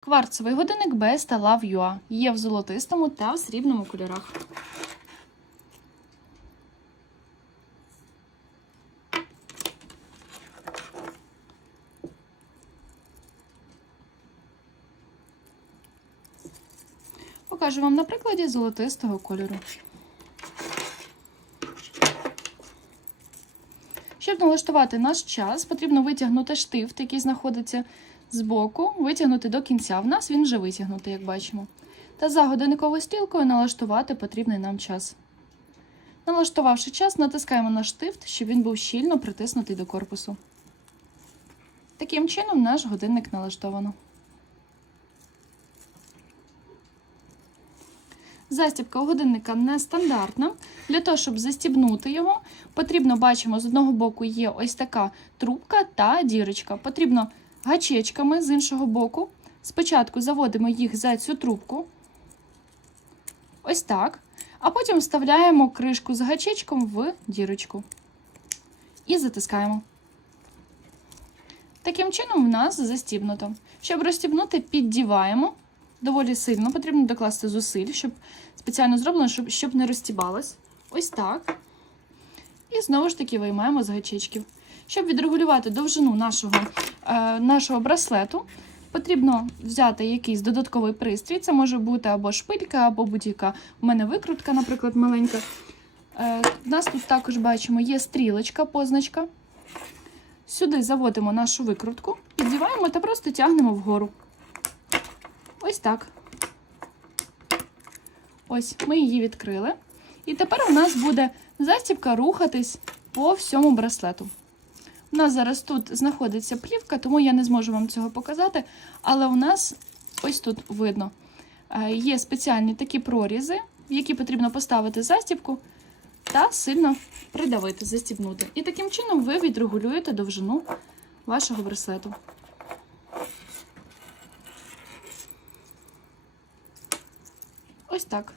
Кварцевий годинник без та Love UA. Є в золотистому та в срібному кольорах. Покажу вам на прикладі золотистого кольору. Щоб налаштувати наш час, потрібно витягнути штифт, який знаходиться збоку, витягнути до кінця. В нас він вже витягнутий, як бачимо. Та за годинниковою стрілкою налаштувати потрібний нам час. Налаштувавши час, натискаємо на штифт, щоб він був щільно притиснутий до корпусу. Таким чином наш годинник налаштовано. Застібка у годинника нестандартна. Для того, щоб застібнути його, потрібно, бачимо, з одного боку є ось така трубка та дірочка. Потрібно гачечками з іншого боку. Спочатку заводимо їх за цю трубку. Ось так. А потім вставляємо кришку з гачечком в дірочку. І затискаємо. Таким чином в нас застібнуто. Щоб розстібнути, піддіваємо. Доволі сильно потрібно докласти зусиль, щоб спеціально зроблено, щоб, щоб не розтібалось. Ось так. І знову ж таки виймаємо з гачечків. Щоб відрегулювати довжину нашого, нашого браслету, потрібно взяти якийсь додатковий пристрій. Це може бути або шпилька, або будь-яка. У мене викрутка, наприклад, маленька. Е, у нас тут також бачимо, є стрілочка, позначка. Сюди заводимо нашу викрутку, піддіваємо та просто тягнемо вгору. Ось так. Ось, ми її відкрили. І тепер у нас буде застібка рухатись по всьому браслету. У нас зараз тут знаходиться плівка, тому я не зможу вам цього показати. Але у нас ось тут видно, е, є спеціальні такі прорізи, в які потрібно поставити застібку та сильно придавити, застібнути. І таким чином ви відрегулюєте довжину вашого браслету. Ось так.